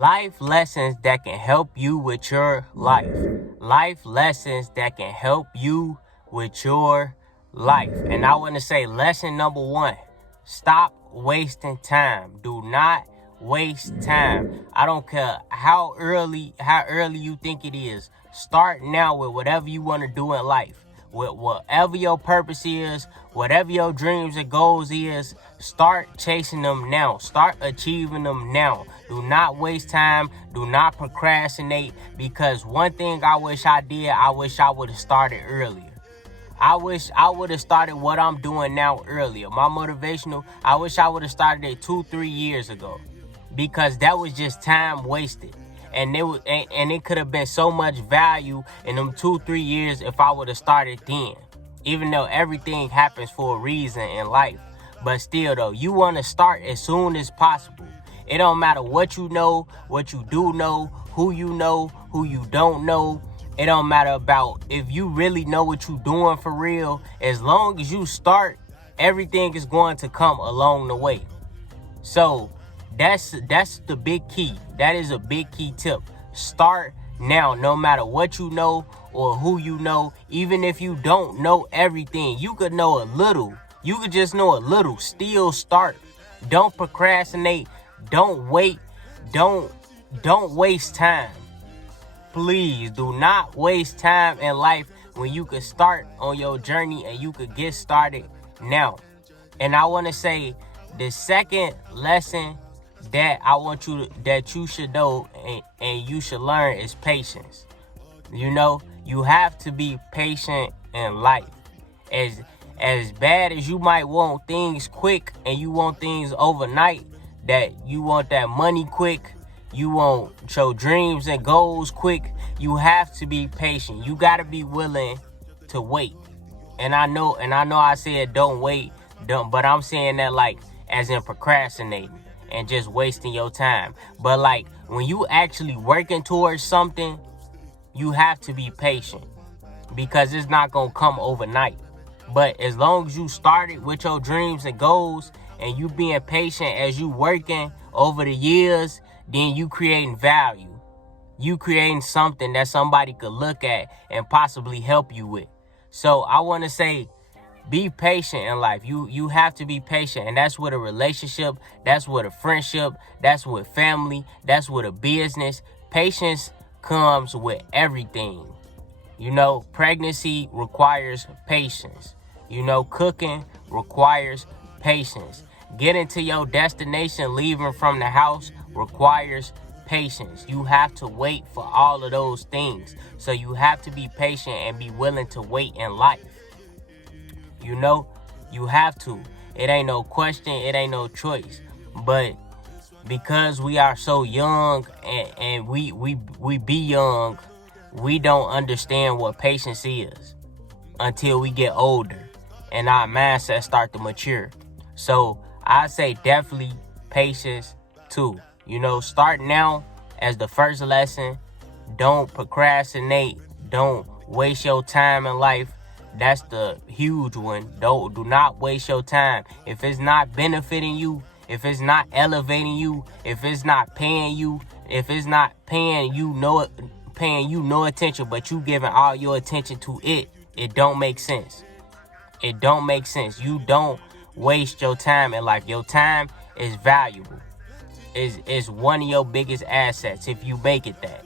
Life lessons that can help you with your life. Life lessons that can help you with your life. And I want to say lesson number 1, stop wasting time. Do not waste time. I don't care how early you think it is. Start now with whatever you want to do in life. With whatever your purpose is, whatever your dreams and goals is, start chasing them now. Start achieving them now. Do not waste time. Do not procrastinate, because one thing I wish I did, I wish I would have started earlier. I wish I would have started what I'm doing now earlier. My motivational, I wish I would have started it 2-3 years ago, because that was just time wasted. And it could have been so much value in them 2-3 years if I would have started then. Even though everything happens for a reason in life. But still though, you want to start as soon as possible. It don't matter what you know, what you do know, who you don't know. It don't matter about if you really know what you're doing for real. As long as you start, everything is going to come along the way. So that's the big key. That is a big key tip. Start now, no matter what you know or who you know. Even if you don't know everything, you could know a little. You could just know a little. Still start. Don't procrastinate. Don't wait. Don't waste time. Please do not waste time in life when you could start on your journey and you could get started now. And I want to say the second lesson that you should know and you should learn is patience. You know, you have to be patient in life. As bad as you might want things quick and you want things overnight, that you want that money quick, you want your dreams and goals quick, you have to be patient. You got to be willing to wait. And I know I said don't wait, but I'm saying that like as in procrastinating and just wasting your time. But like when you actually working towards something, you have to be patient, because it's not going to come overnight. But as long as you started with your dreams and goals and you being patient as you working over the years, then you creating value. You creating something that somebody could look at and possibly help you with. So I want to say, be patient in life. You have to be patient. And that's with a relationship. That's with a friendship. That's with family. That's with a business. Patience comes with everything. You know, pregnancy requires patience. You know, cooking requires patience. Getting to your destination, leaving from the house, requires patience. You have to wait for all of those things. So you have to be patient and be willing to wait in life. You know, you have to. It ain't no question. It ain't no choice. But because we are so young and we be young, we don't understand what patience is until we get older and our mindset start to mature. So I say definitely patience too. You know, start now as the first lesson. Don't procrastinate. Don't waste your time in life. That's the huge one. Do not waste your time. If it's not benefiting you, if it's not elevating you, if it's not paying you, if it's not paying you no attention, but you giving all your attention to it, it don't make sense. It don't make sense. You don't waste your time in life. Your time is valuable. Is one of your biggest assets if you make it that.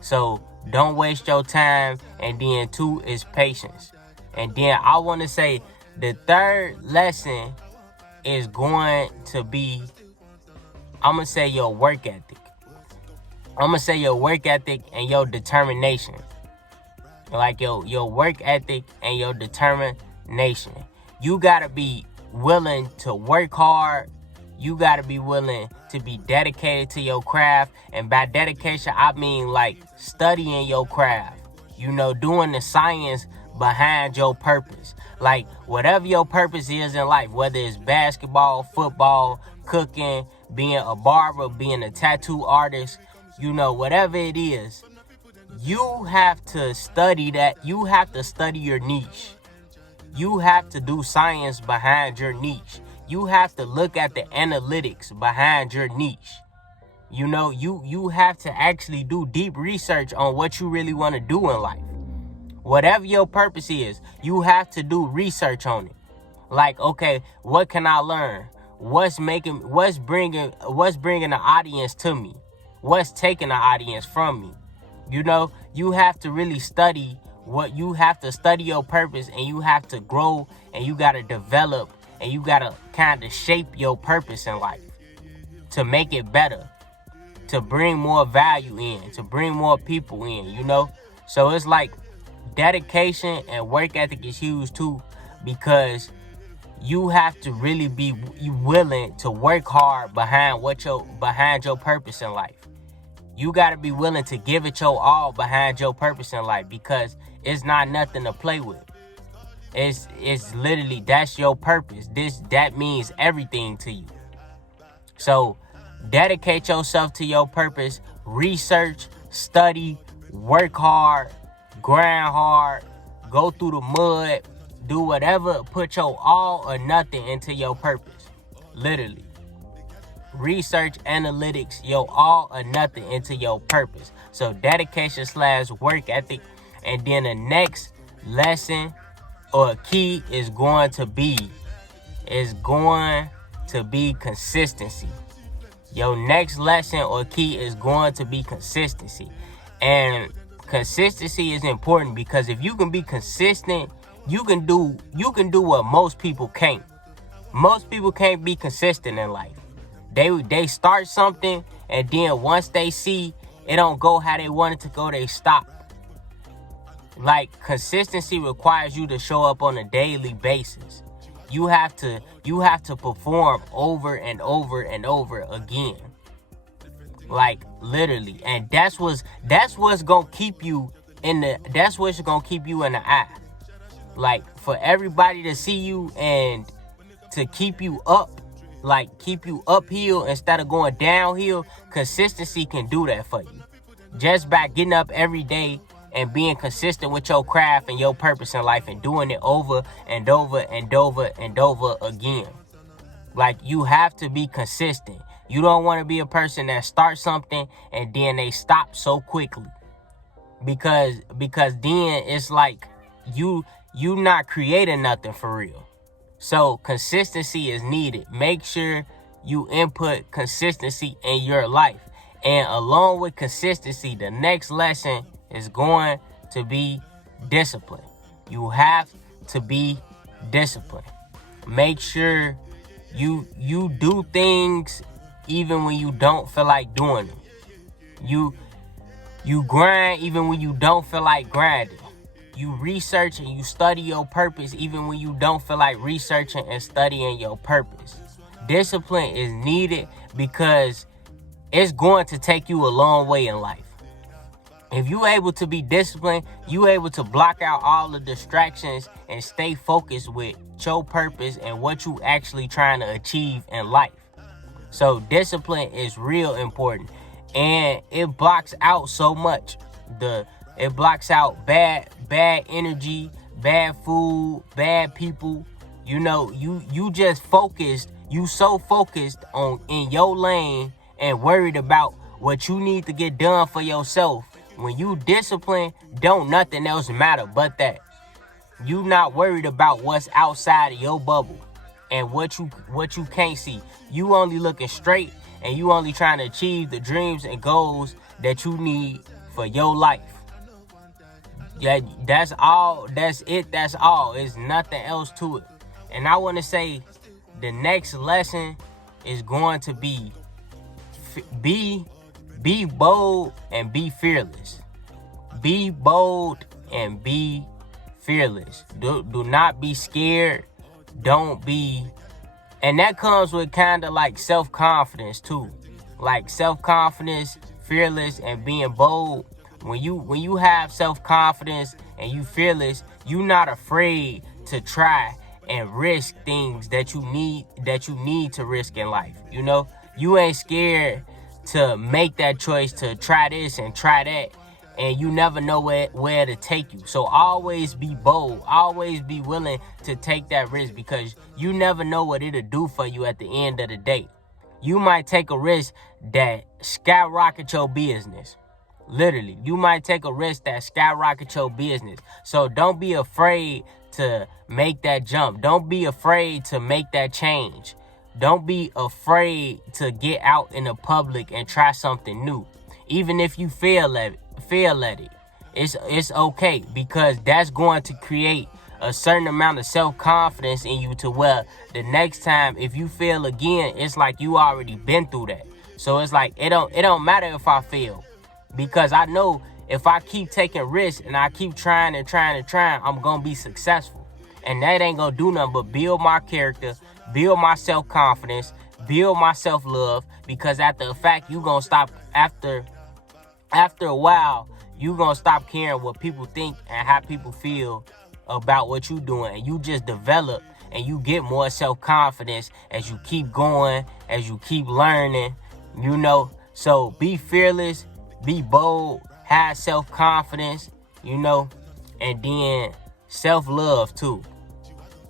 So don't waste your time. And then 2 is patience. And then I want to say the third lesson is going to be, I'm going to say your work ethic. I'm going to say your work ethic and your determination. Like your work ethic and your determination. You got to be willing to work hard. You got to be willing to be dedicated to your craft. And by dedication, I mean like studying your craft. You know, doing the science behind your purpose. Like whatever your purpose is in life, whether it's basketball, football, cooking, being a barber, being a tattoo artist, you know, whatever it is, you have to study that. You have to study your niche. You have to do science behind your niche. You have to look at the analytics behind your niche. You know, you have to actually do deep research on what you really want to do in life. Whatever your purpose is, you have to do research on it. Like, okay, what can I learn? What's bringing the audience to me? What's taking the audience from me? You know, you have to really study you have to study your purpose, and you have to grow, and you got to develop, and you got to kind of shape your purpose in life to make it better, to bring more value in, to bring more people in, you know? So it's like dedication and work ethic is huge too, because you have to really be willing to work hard behind your purpose in life. You got to be willing to give it your all behind your purpose in life, because it's not nothing to play with. It's literally, that's your purpose. That means everything to you. So dedicate yourself to your purpose. Research, study, work hard, grind hard, go through the mud, do whatever, put your all or nothing into your purpose. Literally. Research, analytics, your all or nothing into your purpose. So dedication / work ethic. And then the next lesson or key is going to be consistency. Your next lesson or key is going to be consistency. And consistency is important, because if you can be consistent, you can do what most people can't. Most people can't be consistent in life. They start something, and then once they see it don't go how they want it to go, they stop. Like, consistency requires you to show up on a daily basis. You have to perform over and over and over again. Like, literally. And that's what's gonna keep you in the eye. Like, for everybody to see you and to keep you up, like keep you uphill instead of going downhill, consistency can do that for you. Just by getting up every day and being consistent with your craft and your purpose in life, and doing it over and over and over and over again. Like, you have to be consistent. You don't want to be a person that starts something and then they stop so quickly. Because then it's like you not creating nothing for real. So consistency is needed. Make sure you input consistency in your life. And along with consistency, the next lesson is going to be discipline. You have to be disciplined. Make sure you do things even when you don't feel like doing them. You grind even when you don't feel like grinding. You research and you study your purpose even when you don't feel like researching and studying your purpose. Discipline is needed because it's going to take you a long way in life. If you're able to be disciplined, you're able to block out all the distractions and stay focused with your purpose and what you actually trying to achieve in life. So discipline is real important, and it blocks out so much. It blocks out bad energy, bad food, bad people. You know, you just focused. You so focused on in your lane and worried about what you need to get done for yourself. When you discipline, don't nothing else matter but that. You not worried about what's outside of your bubble and what you can't see. You only looking straight, and you only trying to achieve the dreams and goals that you need for your life. Yeah, that's all. That's it. That's all. There's nothing else to it. And I want to say the next lesson is going to be bold and be fearless. Be bold and be fearless. Do not be scared. Don't be. And that comes with kind of like self-confidence too. Like self-confidence, fearless, and being bold. When you have self-confidence and you fearless, you're not afraid to try and risk things that you need to risk in life. You know, you ain't scared to make that choice to try this and try that, and you never know where to take you. So always be bold. Always be willing to take that risk, because you never know what it'll do for you at the end of the day. you might take a risk that skyrocket your business. Literally, you might take a risk that skyrocket your business. So don't be afraid to make that jump. Don't be afraid to make that change. Don't be afraid to get out in the public and try something new. Even if you fail at it, it's okay, because that's going to create a certain amount of self-confidence in you to where the next time if you fail again, it's like you already been through that. So it's like it don't matter if I fail, because I know if I keep taking risks and I keep trying, I'm gonna be successful. And that ain't gonna do nothing but build my character, build my self-confidence, build my self-love, because after the fact, you gonna stop after a while, you gonna stop caring what people think and how people feel about what you doing, and you just develop and you get more self-confidence as you keep going, as you keep learning, So be fearless, be bold, have self-confidence, and then self-love too.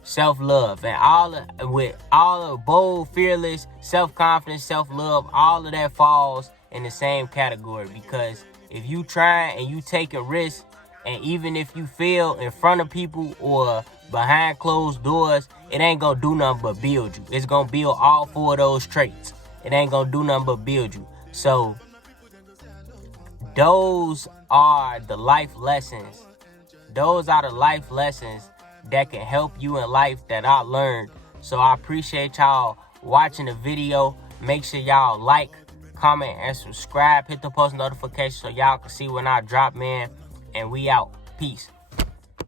Self-love, and with all of bold, fearless, self-confidence, self-love, all of that falls in the same category, because if you try and you take a risk, and even if you fail in front of people or behind closed doors, it ain't gonna do nothing but build you. It's gonna build all four of those traits. It ain't gonna do nothing but build you. So those are the life lessons. Those are the life lessons that can help you in life that I learned. So I appreciate y'all watching the video. Make sure y'all like, comment, and subscribe. Hit the post notification so y'all can see when I drop, man. And we out. Peace.